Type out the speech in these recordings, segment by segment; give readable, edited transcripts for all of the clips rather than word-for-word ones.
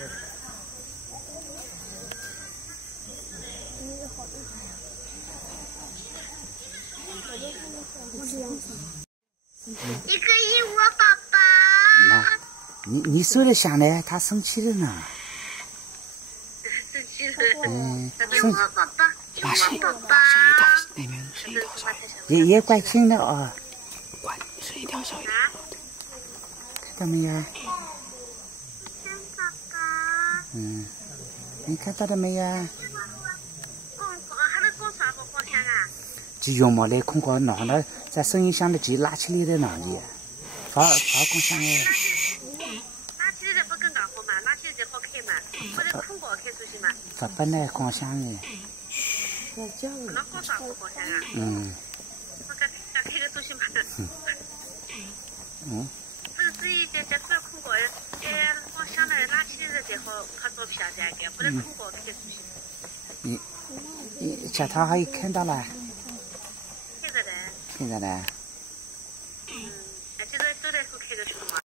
你可以我宝宝。你说的响嘞，他生气了呢。生气了。生我宝宝，把声音宝宝。那边声音调小一点。也怪轻的哦。声音调小一点。看到没有？宝宝。你看到了没有？还能搞啥个方向啊？就用毛来空搞闹了，在声音响的就拉起来的闹的，好空响哎。拉起来的不更搞好嘛？拉起来的好开嘛？或者空搞开出去嘛？不本来空响哎。那搞啥个方向啊？我刚开个出去嘛？这个至于这个空搞，方向呢拉起来的才好拍照片才个，不然空搞开出去。你小桃还看到了？看到了。现在都在开个车嘛。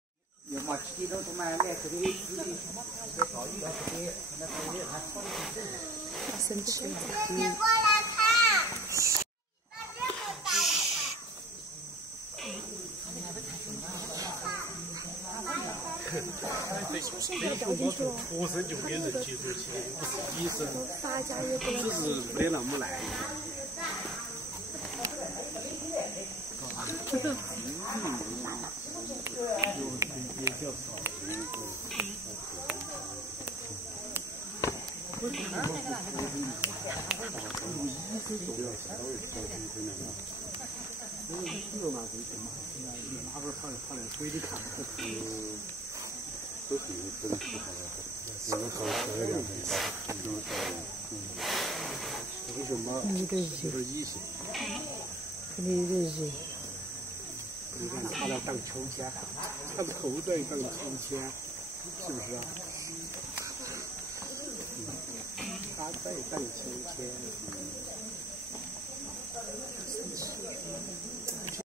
生气了。你过来看。脱身就给人接出去，不是医生，只是没那么耐。都是不能吃好的，我们搞小一点的，为什么？就是异性。你这是。你看他来荡秋千，他头在荡秋千，是不是啊？他在荡秋千。